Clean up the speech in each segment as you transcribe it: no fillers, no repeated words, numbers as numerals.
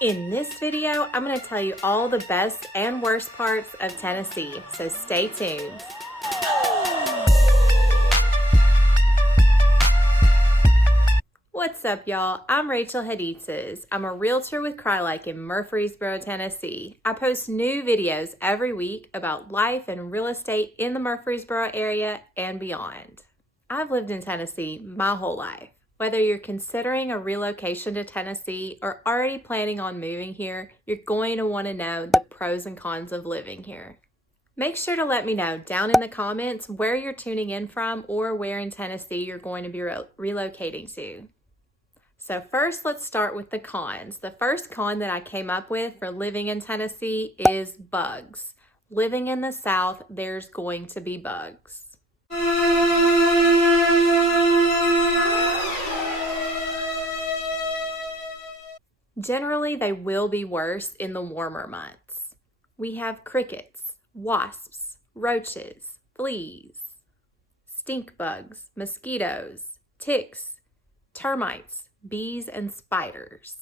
In this video, I'm going to tell you all the best and worst parts of Tennessee, so stay tuned. What's up, y'all? I'm Rachel Hadidsazrealtor. I'm a realtor with Crylike in Murfreesboro, Tennessee. I post new videos every week about life and real estate in the Murfreesboro area and beyond. I've lived in Tennessee my whole life. Whether you're considering a relocation to Tennessee or already planning on moving here, you're going to want to know the pros and cons of living here. Make sure to let me know down in the comments where you're tuning in from or where in Tennessee you're going to be relocating to. So first, let's start with the cons. The first con that I came up with for living in Tennessee is bugs. Living in the South, there's going to be bugs. Generally, they will be worse in the warmer months. We have crickets, wasps, roaches, fleas, stink bugs, mosquitoes, ticks, termites, bees, and spiders.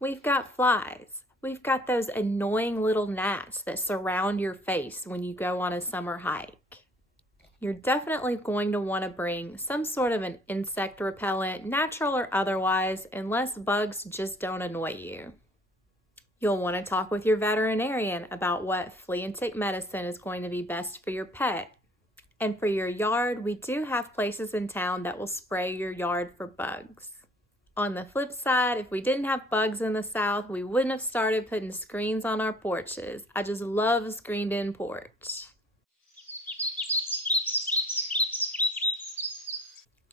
We've got flies. We've got those annoying little gnats that surround your face when you go on a summer hike. You're definitely going to want to bring some sort of an insect repellent, natural or otherwise, unless bugs just don't annoy you. You'll want to talk with your veterinarian about what flea and tick medicine is going to be best for your pet. And for your yard, we do have places in town that will spray your yard for bugs. On the flip side, if we didn't have bugs in the South, we wouldn't have started putting screens on our porches. I just love a screened-in porch.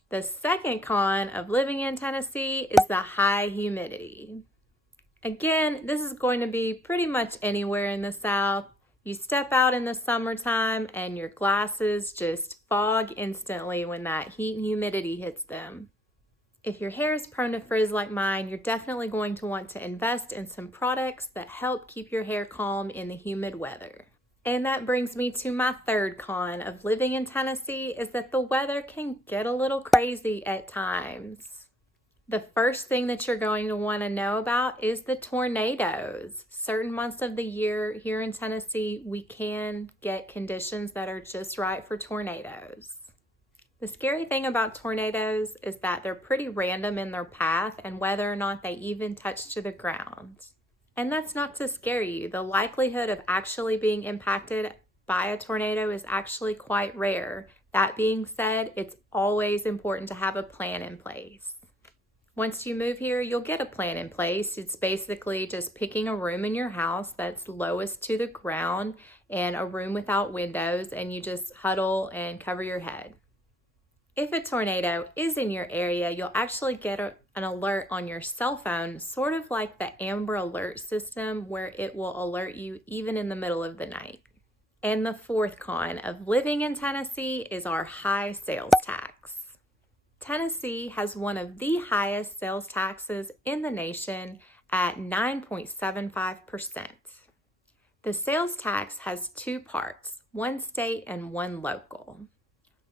The second con of living in Tennessee is the high humidity. Again, this is going to be pretty much anywhere in the South. You step out in the summertime and your glasses just fog instantly when that heat and humidity hits them. If your hair is prone to frizz like mine, you're definitely going to want to invest in some products that help keep your hair calm in the humid weather. And that brings me to my third con of living in Tennessee is that the weather can get a little crazy at times. The first thing that you're going to want to know about is the tornadoes. Certain months of the year here in Tennessee, we can get conditions that are just right for tornadoes. The scary thing about tornadoes is that they're pretty random in their path and whether or not they even touch to the ground. And that's not to scare you. The likelihood of actually being impacted by a tornado is actually quite rare. That being said, it's always important to have a plan in place. Once you move here, you'll get a plan in place. It's basically just picking a room in your house that's lowest to the ground and a room without windows, and you just huddle and cover your head. If a tornado is in your area, you'll actually get an alert on your cell phone, sort of like the Amber Alert system, where it will alert you even in the middle of the night. And the fourth con of living in Tennessee is our high sales tax. Tennessee has one of the highest sales taxes in the nation at 9.75%. The sales tax has two parts, one state and one local.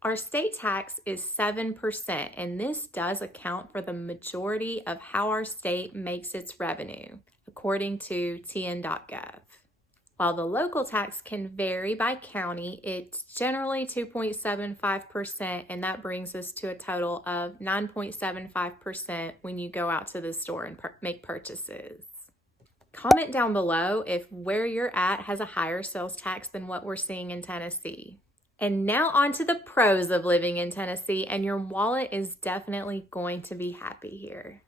Our state tax is 7%, and this does account for the majority of how our state makes its revenue, according to tn.gov. While the local tax can vary by county, it's generally 2.75%, and that brings us to a total of 9.75% when you go out to the store and make purchases. Comment down below if where you're at has a higher sales tax than what we're seeing in Tennessee. And now on to the pros of living in Tennessee, and your wallet is definitely going to be happy here.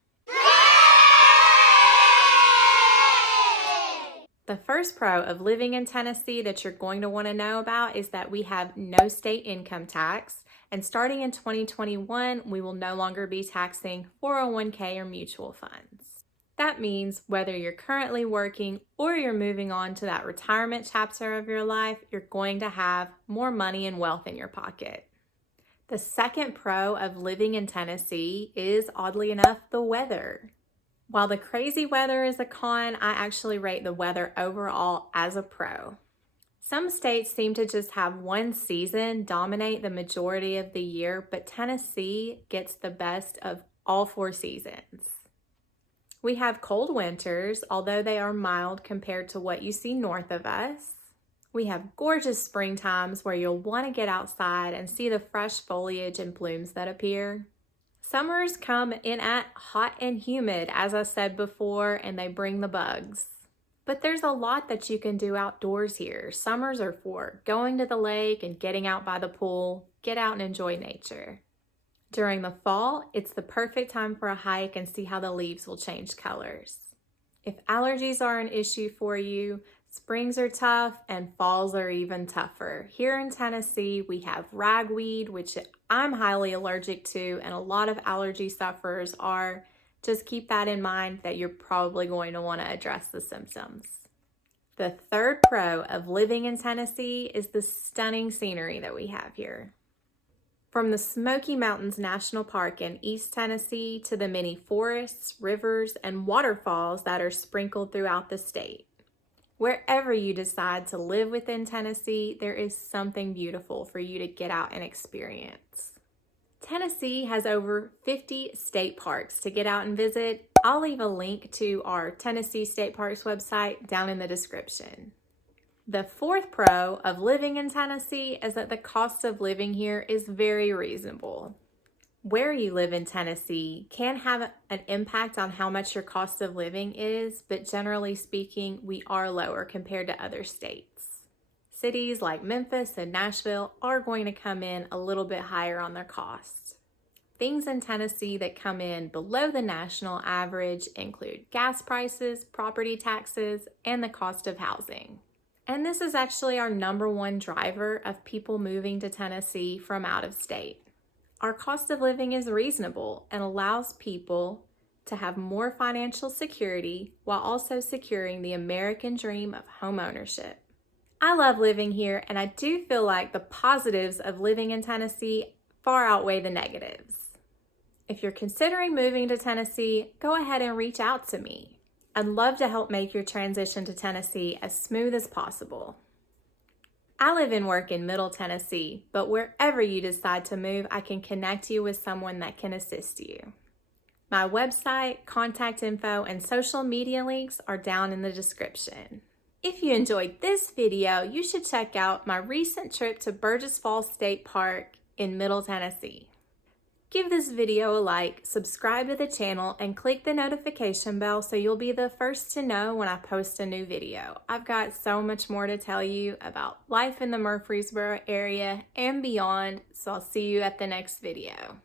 The first pro of living in Tennessee that you're going to want to know about is that we have no state income tax, and starting in 2021, we will no longer be taxing 401k or mutual funds. That means whether you're currently working or you're moving on to that retirement chapter of your life, you're going to have more money and wealth in your pocket. The second pro of living in Tennessee is, oddly enough, the weather. While the crazy weather is a con, I actually rate the weather overall as a pro. Some states seem to just have one season dominate the majority of the year, but Tennessee gets the best of all four seasons. We have cold winters, although they are mild compared to what you see north of us. We have gorgeous spring times where you'll want to get outside and see the fresh foliage and blooms that appear. Summers come in at hot and humid, as I said before, and they bring the bugs. But there's a lot that you can do outdoors here. Summers are for going to the lake and getting out by the pool. Get out and enjoy nature. During the fall, it's the perfect time for a hike and see how the leaves will change colors. If allergies are an issue for you, springs are tough and falls are even tougher. Here in Tennessee, we have ragweed, which I'm highly allergic to, and a lot of allergy sufferers are. Just keep that in mind that you're probably going to want to address the symptoms. The third pro of living in Tennessee is the stunning scenery that we have here. From the Smoky Mountains National Park in East Tennessee to the many forests, rivers, and waterfalls that are sprinkled throughout the state. Wherever you decide to live within Tennessee, there is something beautiful for you to get out and experience. Tennessee has over 50 state parks to get out and visit. I'll leave a link to our Tennessee State Parks website down in the description. The fourth pro of living in Tennessee is that the cost of living here is very reasonable. Where you live in Tennessee can have an impact on how much your cost of living is, but generally speaking, we are lower compared to other states. Cities like Memphis and Nashville are going to come in a little bit higher on their costs. Things in Tennessee that come in below the national average include gas prices, property taxes, and the cost of housing. And this is actually our number one driver of people moving to Tennessee from out of state. Our cost of living is reasonable and allows people to have more financial security while also securing the American dream of home ownership. I love living here, and I do feel like the positives of living in Tennessee far outweigh the negatives. If you're considering moving to Tennessee, go ahead and reach out to me. I'd love to help make your transition to Tennessee as smooth as possible. I live and work in Middle Tennessee, but wherever you decide to move, I can connect you with someone that can assist you. My website, contact info, and social media links are down in the description. If you enjoyed this video, you should check out my recent trip to Burgess Falls State Park in Middle Tennessee. Give this video a like, subscribe to the channel, and click the notification bell so you'll be the first to know when I post a new video. I've got so much more to tell you about life in the Murfreesboro area and beyond, so I'll see you at the next video.